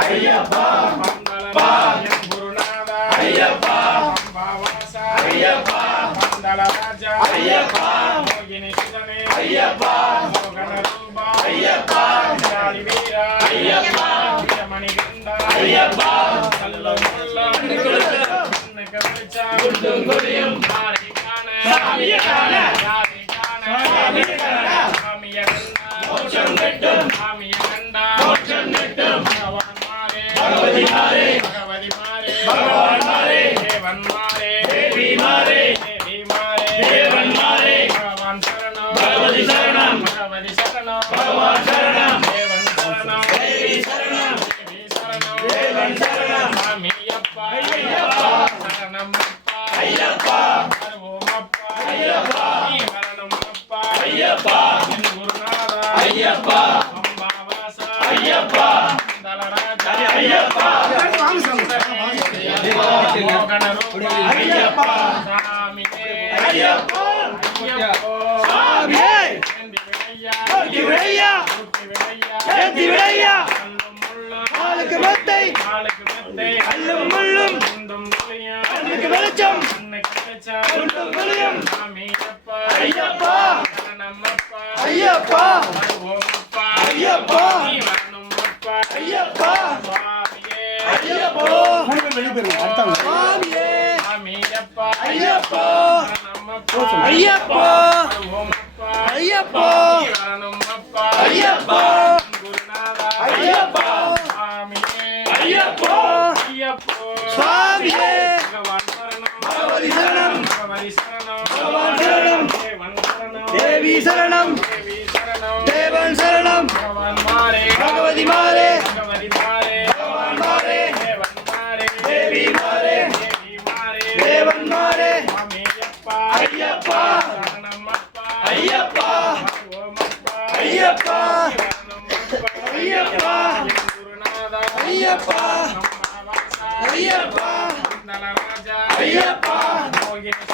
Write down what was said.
ஐயப்பா பந்தலராஜா என் குருநாதா ஐயப்பா அம்பாவாசா ஐயப்பா பந்தலராஜா ஐயப்பா மோகினி சுதனே ஐயப்பா மோகன ரூபா ஐயப்பா ஜாலி வீரா ஐயப்பா வீரமணி கண்டா ஐயப்பா கல்லும் முள்ளும் கண்ணுக்கு வெளிச்சம் குண்டும் குடியும் யாரை காண சாமியை காண யாரை காண சாமியை காண சாமியை கண்டா மோட்சம் கிட்டும் சாமியை கண்டா மோட்சம் கிட்டும் பகவான் மாறே பகவதி மாறே பகவதி மாறே பகவான் மாறே தேவன் மாறே தேவி மாறே தேவி மாறே தேவன் மாறே பகவான் சரணம் பகவதி சரணம் பகவதி சரணம் பகவான் சரணம் தேவன் சரணம் தேவி சரணம் தேவி சரணம் தேவன் சரணம் சாமியப்பா ஐயப்பா சரணம் அப்பா ஐயப்பா வருவோம் அப்பா ஐயப்பா நீ வரணும் அப்பா ஐயப்பா என் குருநாதா ஐயப்பா அம்பாவாசா ஐயப்பா தலராஜா ஐயப்பா மோகன ரூபா ஐயப்பா சாமியே ஐயப்பா ஐயப்போ சாமியே ஏந்தி விளையா ஏந்தி விளையா ஊட்டி விளையா ஏந்தி விளையா கல்லும் முள்ளும் ஆளுக்கு மெத்தை ஆளுக்கு மெத்தை கல்லும் முள்ளும் குண்டும் குழியும் கண்ணுக்கு வெளிச்சம் கண்ணுக்கு வெளிச்சம் குண்டும் குழியும் சாமியப்பா ஐயப்பா சரணமப்பா ஐயப்பா வருவோம் அப்பா ஐயப்பா நீ வரணும் அப்பா ஐயப்பா சுவாமியே ஐயப்போ சாமியே சாமியப்பா ஐயப்பா சரணமப்பா ஐயப்பா வருவோம் அப்பா ஐயப்பா நீ வரணும் அப்பா ஐயப்பா குருநாதா ஐயப்பா சாமியே ஐயப்பா ஐயப்போ சாமியே பகவான் சரணம் பகவதி சரணம் பகவதி சரணம் பகவான் சரணம் தேவன் சரணம் தேவி சரணம் தேவி சரணம் தேவன் சரணம் பகவான் மாறே பகவதி மாறே பகவதி மாறே பகவான் மாறே தேவன் மாறே தேவி மாறே தேவி மாறே தேவன் மாறே சாமியப்பா ஐயப்பா சரணமப்பா ஐயப்பா ஓமப்பா ஐயப்பா சரணமப்பா ஐயப்பா என் குருநாதா ஐயப்பா அம்பாவாசா ஐயப்பா நலராஜா ஐயப்பா மோகினி